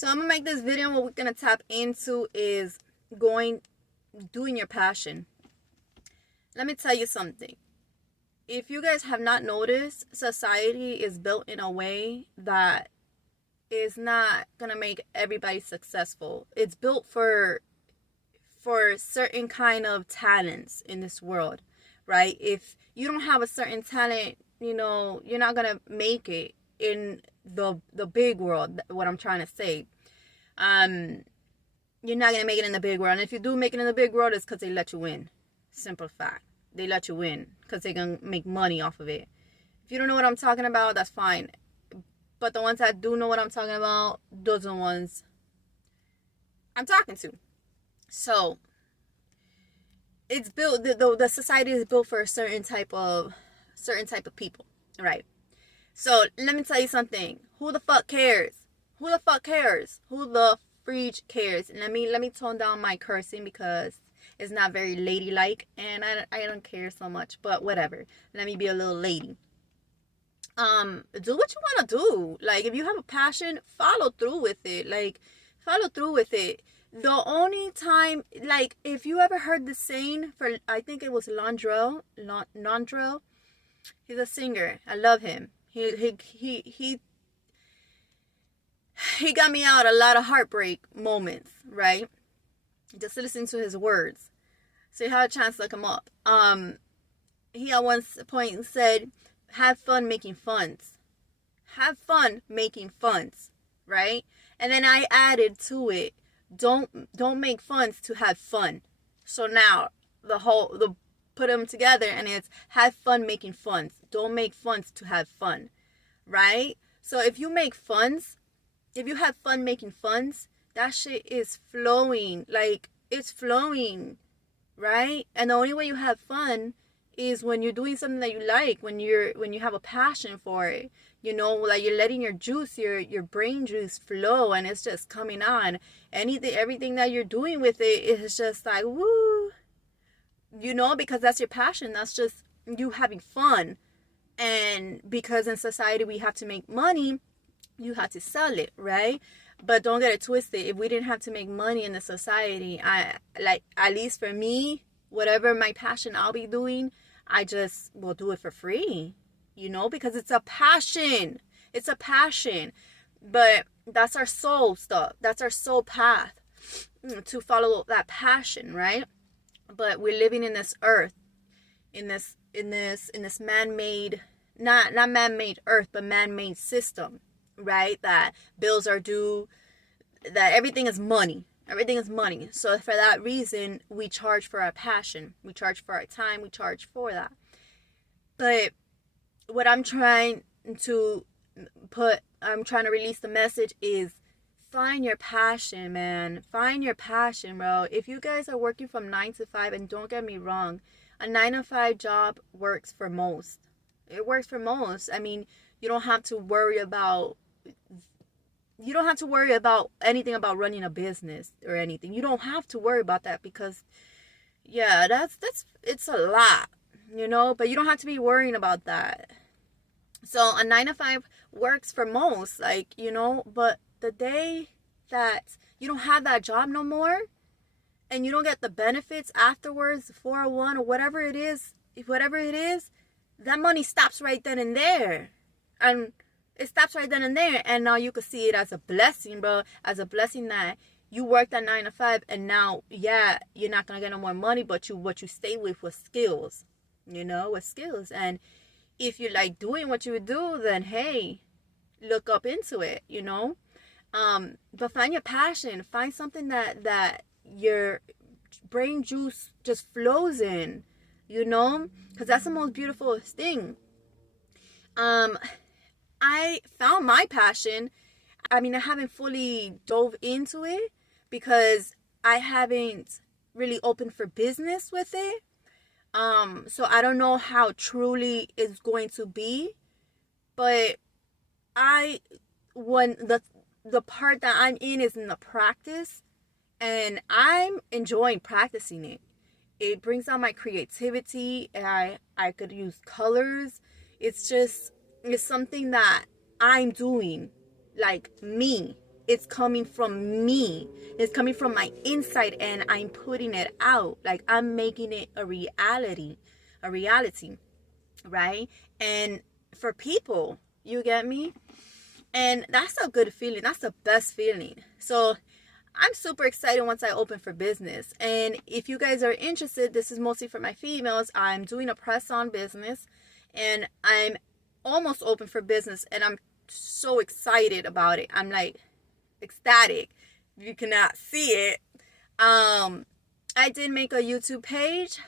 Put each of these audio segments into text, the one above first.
So I'm gonna make this video, and what we're gonna tap into is doing your passion. Let me tell you something. If you guys have not noticed, society is built in a way that is not gonna make everybody successful. It's built for certain kind of talents in this world, right? If you don't have a certain talent, you're not gonna make it in the big world. What I'm trying to say, you're not gonna make it in the big world. And if you do make it in the big world, it's because they let you win. Simple fact. They let you win because they're gonna make money off of it. If you don't know what I'm talking about, that's fine. But the ones that do know what I'm talking about, those are the ones I'm talking to. So it's built. The society is built for a certain type of people, right? So let me tell you something. Who the fuck cares? Who the fuck cares? Who the freak cares? And let me tone down my cursing because it's not very ladylike, and I don't care so much. But whatever. Let me be a little lady. Do what you want to do. Like, if you have a passion, follow through with it. The only time, like, if you ever heard the saying for, I think it was Londrell, he's a singer. I love him. He got me out a lot of heartbreak moments, right? Just listen to his words. So you have a chance to look him up. He at one point said, have fun making funds. Have fun making funds, right? And then I added to it, don't make funds to have fun. So now the put them together, and it's have fun making funds. Don't make funds to have fun, right? So if you make funds, if you have fun making funds, that shit is flowing. Like, it's flowing, right? And the only way you have fun is when you're doing something that you like, when you have a passion for it, like you're letting your juice, your brain juice flow, and it's just coming on. Everything that you're doing with it is just like, woo, because that's your passion. That's just you having fun. And because in society we have to make money, you have to sell it, right? But don't get it twisted. If we didn't have to make money in the society, at least for me, whatever my passion I'll be doing, I just will do it for free, because it's a passion. It's a passion. But that's our soul stuff. That's our soul path, to follow that passion, right? But we're living in this earth, in this man-made, not man-made earth, but man-made system, right? That bills are due, that everything is money. Everything is money. So for that reason, we charge for our passion. We charge for our time. We charge for that. But what I'm trying to release the message is, find your passion, man. Find your passion, bro. If you guys are working from 9 to 5, and don't get me wrong, a 9 to 5 job works for most. It works for most. I mean, you don't have to worry about anything about running a business or anything. You don't have to worry about that because, yeah, it's a lot, but you don't have to be worrying about that. So a 9 to 5 works for most, but the day that you don't have that job no more and you don't get the benefits afterwards, 401 or whatever it is, that money stops right then and there. And it stops right then and there, and now you can see it as a blessing, bro. As a blessing that you worked at 9 to 5, and now, yeah, you're not gonna get no more money, but what you stay with was skills, with skills. And if you like doing what you would do, then hey, look up into it, But find your passion. Find something that your brain juice just flows in, because that's the most beautiful thing. I found my passion. I mean, I haven't fully dove into it because I haven't really opened for business with it. So I don't know how truly it's going to be. But when the part that I'm in is in the practice, and I'm enjoying practicing it. It brings out my creativity, and I could use colors. It's something that I'm doing, like me, it's coming from me. It's coming from my inside, and I'm putting it out. Like, I'm making it a reality, right? And for people, you get me? And that's a good feeling. That's the best feeling. So I'm super excited once I open for business. And if you guys are interested, this is mostly for my females. I'm doing a press-on business, and I'm almost open for business, and I'm so excited about it. I'm like ecstatic. You cannot see it. I did make a YouTube page,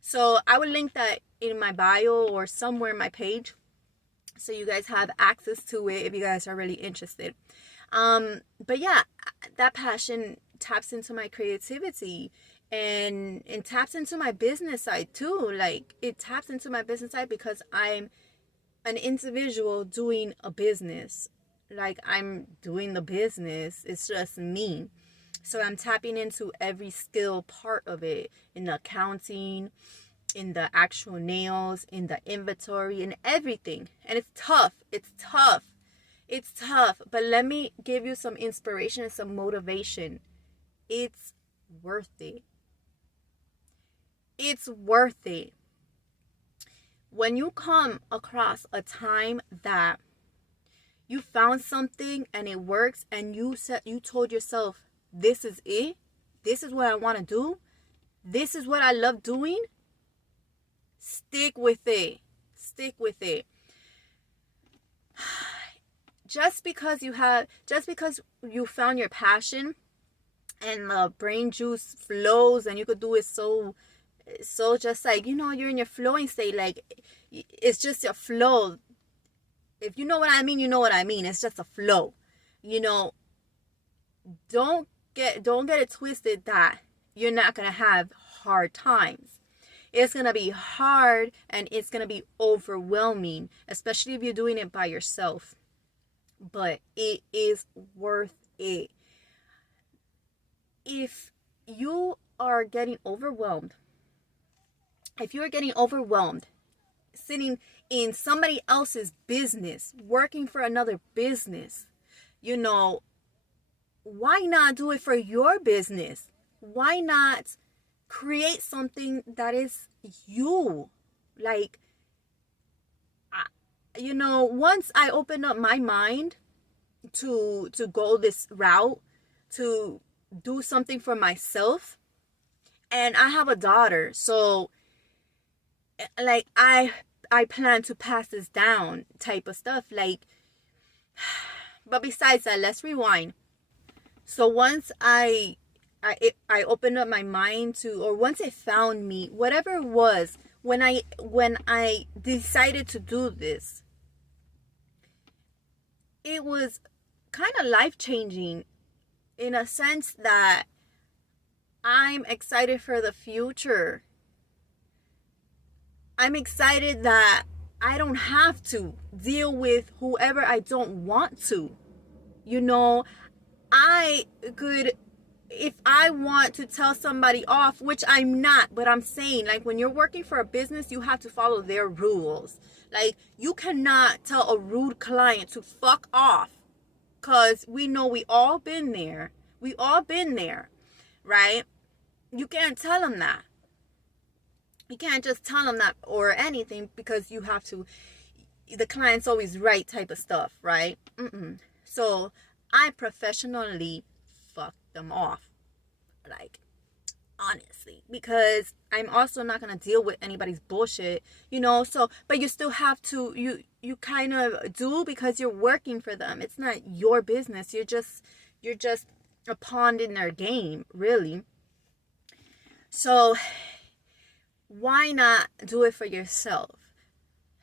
so I will link that in my bio or somewhere in my page, so you guys have access to it if you guys are really interested. But yeah, that passion taps into my creativity, and taps into my business side too. Like, it taps into my business side because I'm an individual doing a business. Like, I'm doing the business. It's just me. So I'm tapping into every skill part of it, in the accounting, in the actual nails, in the inventory, and everything. And it's tough. It's tough. It's tough. But let me give you some inspiration and some motivation. It's worth it. It's worth it. When you come across a time that you found something and it works, and you told yourself, this is it, this is what I want to do, this is what I love doing, stick with it. Stick with it. Just because you found your passion and the brain juice flows and you could do it so just like, you're in your flowing state, like, it's just your flow. If you know what I mean, you know what I mean. It's just a flow. Don't get it twisted that you're not going to have hard times. It's going to be hard, and it's going to be overwhelming, especially if you're doing it by yourself. But it is worth it. If you are getting overwhelmed, sitting in somebody else's business, working for another business, why not do it for your business? Why not create something that is you? Like, once I opened up my mind to go this route, to do something for myself, and I have a daughter, so like, I plan to pass this down type of stuff. Like, but besides that, let's rewind. So once I opened up my mind to, or once it found me, whatever it was, when I decided to do this, it was kind of life-changing, in a sense that I'm excited for the future. I'm excited that I don't have to deal with whoever I don't want to. I could, if I want to tell somebody off, which I'm not, but I'm saying, like, when you're working for a business, you have to follow their rules. Like, you cannot tell a rude client to fuck off, because we know we all been there. We all been there, right? You can't tell them that. You can't just tell them that or anything, because you have to, the client's always right type of stuff, right? So I professionally fucked them off, like, honestly, because I'm also not going to deal with anybody's bullshit, so, but you still have to, you kind of do, because you're working for them. It's not your business. You're just a pawn in their game, really. So why not do it for yourself?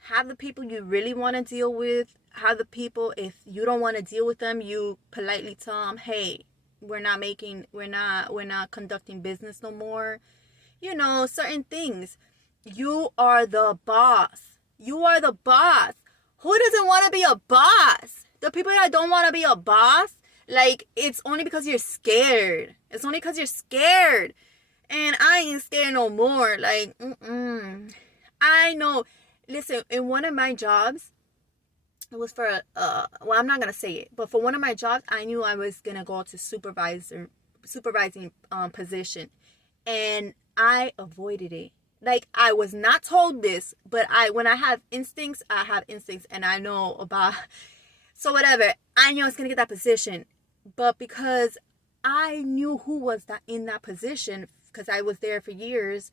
Have the people you really want to deal with. Have the people, if you don't want to deal with them, you politely tell them, hey, we're not conducting business no more. Certain things. You are the boss. You are the boss. Who doesn't want to be a boss? The people that don't want to be a boss, like, it's only because you're scared. It's only because you're scared. And I ain't scared no more. Like, I know. Listen, in one of my jobs, it was for well, I'm not gonna say it, but for one of my jobs, I knew I was gonna go to supervising position, and I avoided it. Like, I was not told this, but when I have instincts, I have instincts, and I know about. So whatever, I knew I was gonna get that position, but because I knew who was in that position, because I was there for years,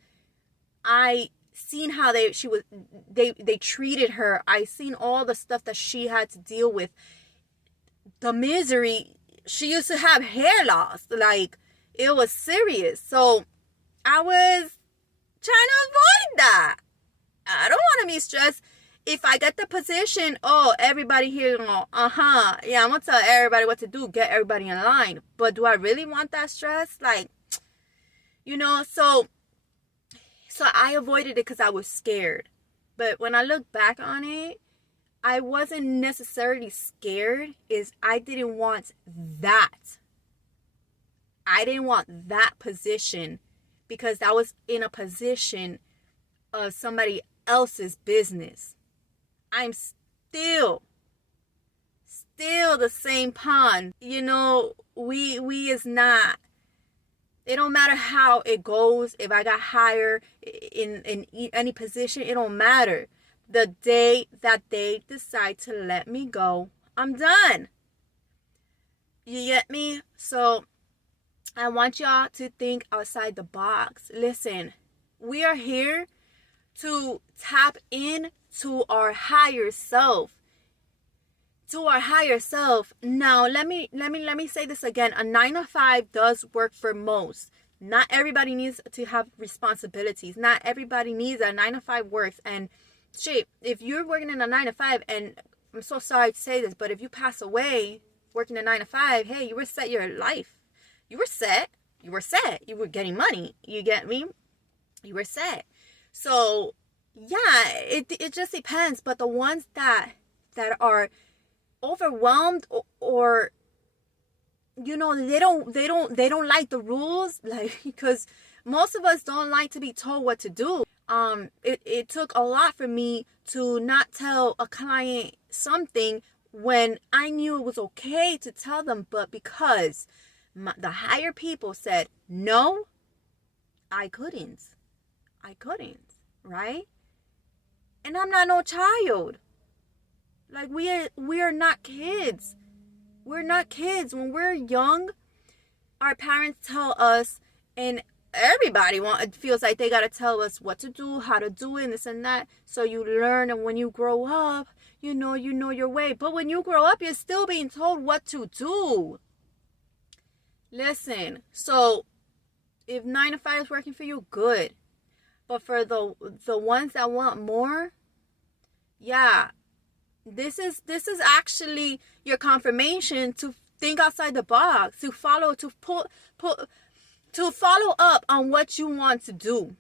I seen how they treated her. I seen all the stuff that she had to deal with, the misery. She used to have hair loss, like, it was serious. So I was trying to avoid that. I don't want to be stressed. If I get the position, oh, everybody here go, yeah, I'm gonna tell everybody what to do, get everybody in line. But do I really want that stress? Like, so I avoided it because I was scared. But when I look back on it, I wasn't necessarily scared. I didn't want that. I didn't want that position, because that was in a position of somebody else's business. I'm still the same pawn. We is not. It don't matter how it goes. If I got hired in any position, it don't matter. The day that they decide to let me go, I'm done. You get me? So I want y'all to think outside the box. Listen, we are here to tap in to our higher self. Now, let me say this again. A 9 to 5 does work for most. Not everybody needs to have responsibilities. Not everybody needs a 9 to 5 works. And shit, if you're working in a 9 to 5, and I'm so sorry to say this, but if you pass away working a 9 to 5, hey, you were set your life. You were set. You were getting money. You get me? You were set. So yeah, it just depends. But the ones that are overwhelmed, or they don't like the rules, like, because most of us don't like to be told what to do. It took a lot for me to not tell a client something when I knew it was okay to tell them, but because the higher people said no, I couldn't, right? And I'm not no child. Like, we are not kids. We're not kids. When we're young, our parents tell us, and everybody feels like they gotta tell us what to do, how to do it, and this and that. So you learn, and when you grow up, you know your way. But when you grow up, you're still being told what to do. Listen, so if 9 to 5 is working for you, good. But for the ones that want more, yeah, this is actually your confirmation to think outside the box, to follow up on what you want to do.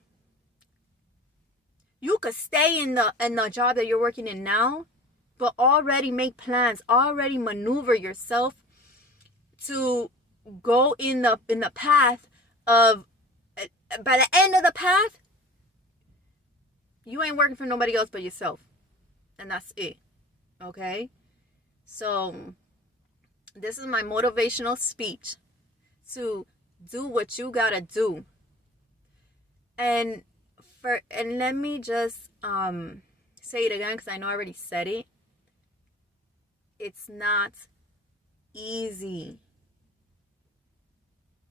You could stay in the job that you're working in now, but already make plans, already maneuver yourself to go in the path of, by the end of the path, you ain't working for nobody else but yourself. And that's it. Okay? So this is my motivational speech, to do what you gotta do. And let me just say it again, because I know I already said it. It's not easy.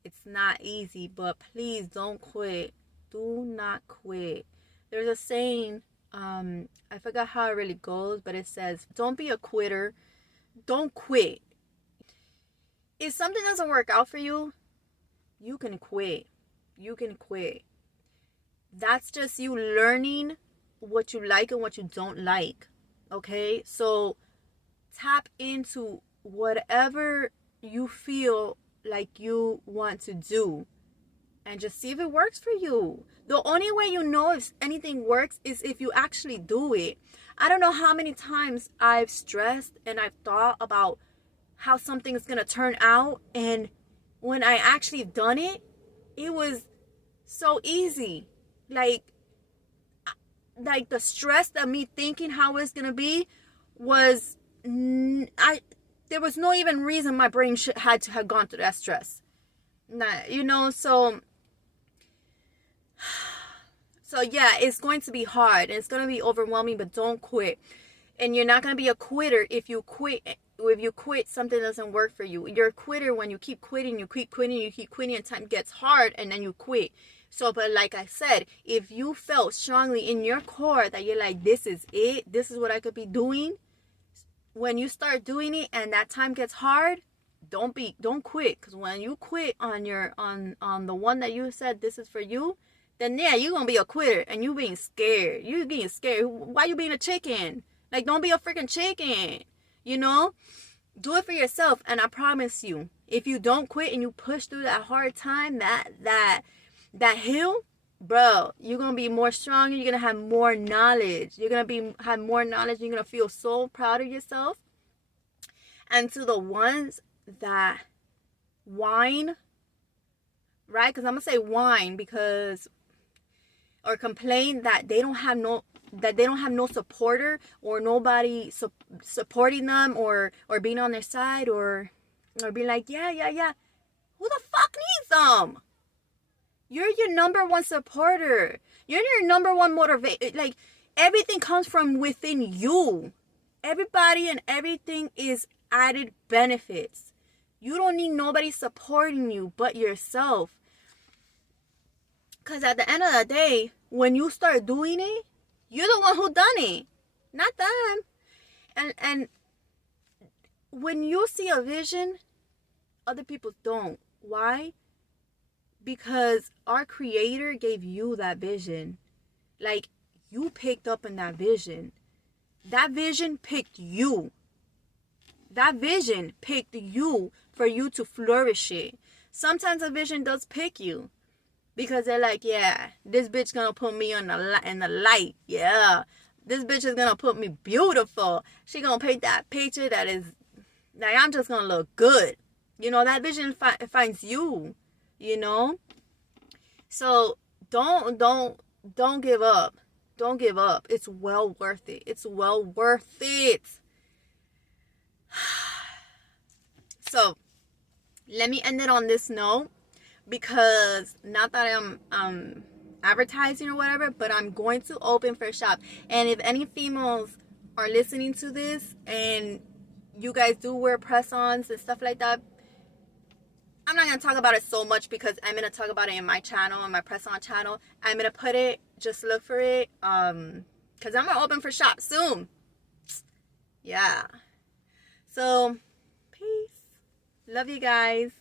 It's not easy, but please don't quit. Do not quit. There's a saying, I forgot how it really goes, but it says, don't be a quitter. Don't quit. If something doesn't work out for you, you can quit. You can quit. That's just you learning what you like and what you don't like. Okay? So tap into whatever you feel like you want to do, and just see if it works for you. The only way you know if anything works is if you actually do it. I don't know how many times I've stressed and I've thought about how something is going to turn out, and when I actually done it, it was so easy. Like the stress of me thinking how it's going to be was there was no even reason my brain had to have gone through that stress. Nah, you know, so yeah, it's going to be hard and it's going to be overwhelming, but don't quit. And you're not going to be a quitter if you quit. If you quit, something doesn't work for you. You're a quitter when you keep quitting, and time gets hard, and then you quit. So, but like I said, if you felt strongly in your core that you're like, this is it, this is what I could be doing, when you start doing it and that time gets hard, don't quit. Because when you quit on the one that you said this is for you, then yeah, you're gonna be a quitter and you being scared. You being scared. Why you being a chicken? Like, don't be a freaking chicken. You know? Do it for yourself. And I promise you, if you don't quit and you push through that hard time, that hill, bro, you're gonna be more stronger. You're gonna have more knowledge. You're gonna have more knowledge. You're gonna feel so proud of yourself. And to the ones that whine, right? Because I'm gonna say whine because, or complain that they don't have no supporter or nobody supporting them or being on their side or being like, yeah. Who the fuck needs them? You're your number one supporter. You're your number one motivator. Like, everything comes from within you. Everybody and everything is added benefits. You don't need nobody supporting you but yourself. Because at the end of the day, when you start doing it, you're the one who done it, not them. And when you see a vision, other people don't. Why? Because our Creator gave you that vision. Like, you picked up in that vision. That vision picked you. That vision picked you for you to flourish it. Sometimes a vision does pick you. Because they're like, yeah, this bitch gonna put me in the light. Yeah, this bitch is gonna put me beautiful. She gonna paint that picture that is, like, I'm just gonna look good. You know, that vision finds you, you know? So don't give up. Don't give up. It's well worth it. It's well worth it. So let me end it on this note. Because not that I'm advertising or whatever, but I'm going to open for shop. And if any females are listening to this and you guys do wear press-ons and stuff like that, I'm not going to talk about it so much because I'm going to talk about it in my channel, on my press-on channel. I'm going to put it, just look for it, because I'm going to open for shop soon. Yeah. So, peace. Love you guys.